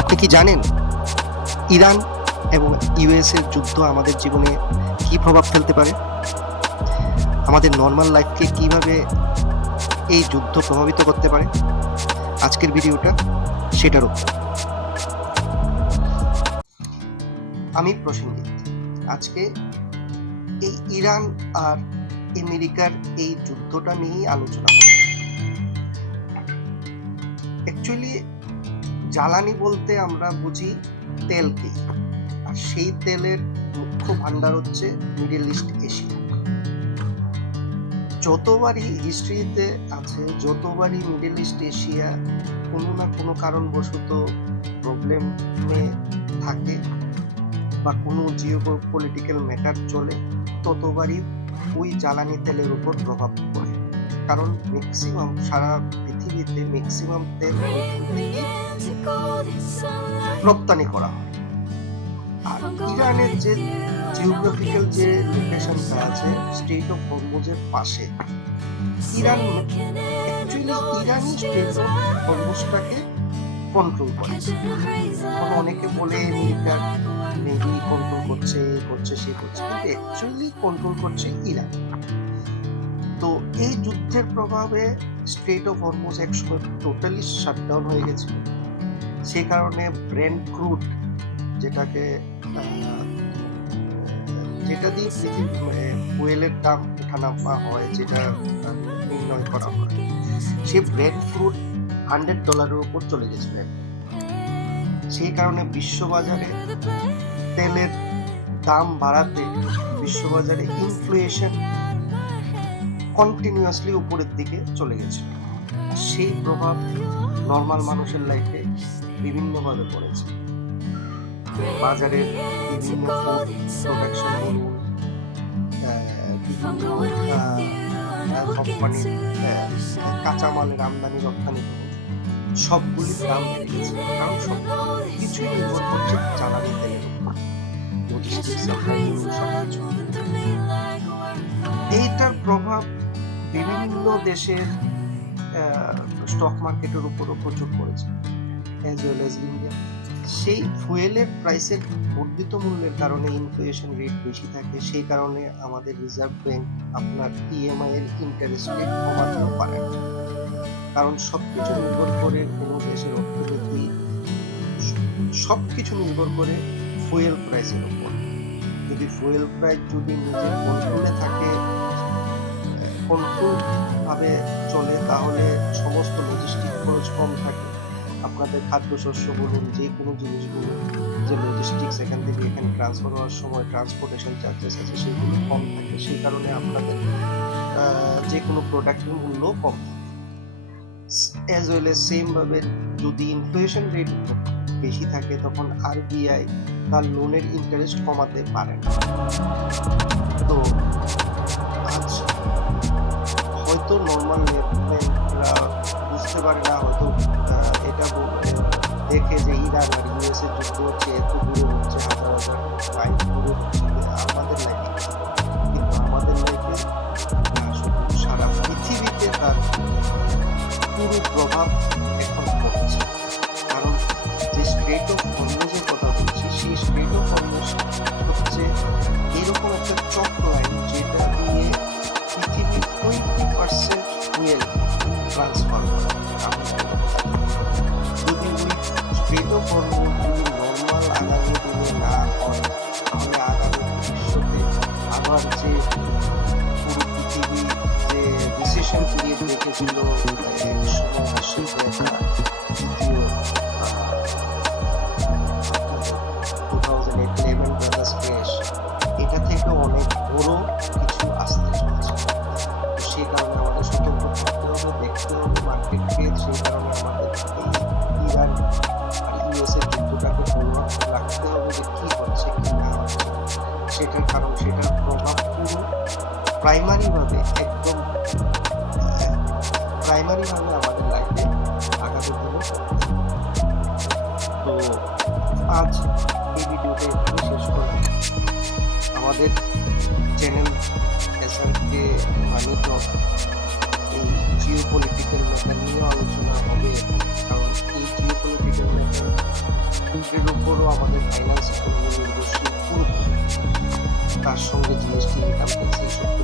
আপনি কি জানেন ইরান এবং ইউএস এর যুদ্ধ আমাদের জীবনে কি প্রভাব ফেলতে পারে? আমাদের নর্মাল লাইফকে কিভাবে এই যুদ্ধ প্রভাবিত করতে পারে? আজকের ভিডিওটা সেটার উপর। আমি প্রসেনজিৎ। আজকে এই ইরান আর আমেরিকার এই যুদ্ধটা নিয়েই আলোচনা করব। অ্যাকচুয়ালি জ্বালানি বলতে আমরা বুঝি তেলকে, আর সেই তেলের মুখ্য ভান্ডার হচ্ছে মিডল ইস্ট এশিয়া। যতবারই হিস্ট্রিতে আছে, যতবারই মিডল ইস্ট এশিয়া কোনো না কোনো কারণবশত প্রবলেমে থাকে বা কোনো জিওপলিটিক্যাল ম্যাটার চলে, ততবারই ওই জ্বালানি তেলের উপর প্রভাব পড়ে। কারণ ম্যাক্সিমাম সারা পৃথিবীতে ম্যাক্সিমাম তেল রপ্তানি করা হয়। আর ইরানের যে জিওগ্রাফিক্যাল যে লোকেশনটা আছে, স্টেট অফ হরমুজের পাশে, ইরানি স্টেট অফ হরমুজটাকে কন্ট্রোল করে। অনেকে বলে আমেরিকার নেভি কন্ট্রোল করছে, সে করছে, কিন্তু অ্যাকচুয়ালি কন্ট্রোল করছে ইরান। তো এই যুদ্ধের প্রভাবে স্ট্রেট অফ হরমুজ একসময় টোটালি শাটডাউন হয়ে গেছিল। সে কারণে ব্রেন্ট ক্রুড, যেটা দিয়ে ফুয়েলের দাম ওঠানামা হয়, যেটা নির্ণয় করা হয়, সে ব্রেন্ট ক্রুড $100 উপর চলে গেছিল। সেই কারণে বিশ্ববাজারে তেলের দাম বাড়াতে বিশ্ববাজারে ইনফ্লেশন কন্টিনিউয়াসলি উপরের দিকে চলে গেছিল। সেই প্রভাব নর্মাল মানুষের লাইফে বিভিন্নভাবে পড়েছে। বাজারে বিভিন্ন ফুড প্রোডাকশন বলুন, কোম্পানির কাঁচামালের আমদানি রপ্তানি বলুন, সবগুলির দাম বেড়ে গেছে। কারণ সব কিছুই নির্ভর করছে জ্বালানি তেলের উপর, সবকিছু। এইটার প্রভাব বিভিন্ন দেশের স্টক মার্কেটের উপরও প্রচুর পড়েছে, অ্যাজ ওয়েল অ্যাজ ইন্ডিয়া। সেই ফুয়েলের প্রাইসের বর্ধিত মূল্যের কারণে ইনফ্লেশন রেট বেশি থাকে। সেই কারণে আমাদের রিজার্ভ ব্যাংক আপনার ইএমআই এর ইন্টারেস্ট রেট কমাতেও পারে না। কারণ সবকিছু নির্ভর করে কোনো দেশের অর্থনীতি, সবকিছু নির্ভর করে ফুয়েল প্রাইসের উপর। যদি ফুয়েল প্রাইস যদি নিজের কন্ট্রোলে থাকে, কন্ট্রোল ভাবে চলে, তাহলে সমস্ত লজিস্টিক খরচ কম থাকে। আপনাদের খাদ্যশস্য বলুন, যে কোনো জিনিসগুলো, যে লজিস্টিক্স এখান থেকে এখানে ট্রান্সফার হওয়ার সময় ট্রান্সপোর্টেশন চার্জেস আছে, সেগুলো কম থাকে। সেই কারণে আপনাদের যে কোনো প্রোডাক্টের মূল্য কম থাকে। অ্যাজ ওয়েল এজ সেম ভাবে যদি ইনফ্লেশন রেট বেশি থাকে, তখন আরবিআই তার লোনের ইন্টারেস্ট কমাতে পারে না। তো আজ হয়তো নর্মাল লেভেলরা বুঝতে পারে না, হয়তো এটা দেখে যে ইরান আর ইউএস এর যুদ্ধ হচ্ছে, এত দূরে হচ্ছে, হাজার হাজার মাইল দূরে হচ্ছে আমাদের লাইফে। কিন্তু আমাদের লাইফে সারা পৃথিবীতে তার পুরো প্রভাব এখন পড়ছে। কারণ যে স্ট্রেট অফ হরমুজের কথা বলছি, সেই স্ট্রেট অফ হরমুজ হচ্ছে এরকম একটা চক লাইন, যেটা দিয়ে পৃথিবীর 20% ফুয়েল ট্রান্সফার করে। যদি ওই স্ট্রেট অফ হরমুজ যদি নর্মাল আগামী দিনে না হয়, তাহলে আগামী ভবিষ্যতে আবার যে পুরো পৃথিবী যে রিসেশন পিরিয়ড রেখেছিল, এটা থেকে অনেক বড় কিছু আসতে চলেছে। সেই কারণে আমাদের সতর্ক থাকতে হবে, দেখতে হবে মার্কেটকে। সেই কারণে আমাদের এই ইরান আর ইউএস এর যুদ্ধটাকে ফলো রাখতে হবে যে কি হচ্ছে কি না হচ্ছে সেটার। কারণ সেটার প্রভাব পুরো প্রাইমারিভাবে আমাদের লাইফে আগামী দিনে। তো আজ এই ভিডিওটা এখানে শেষ করলাম। আমাদের চ্যানেল এসআরকে মানি ব্লগ এই জিওপলিটিক্যাল ম্যাটার নিয়ে আলোচনা হবে। কারণ এই জিওপলিটিক্যাল ম্যাটার এর উপরও আমাদের ফাইন্যান্স ইকোনমি নির্ভরশীল পুরোপুরি। তার সঙ্গে জিএসটি, ইনকাম ট্যাক্স এইসব তো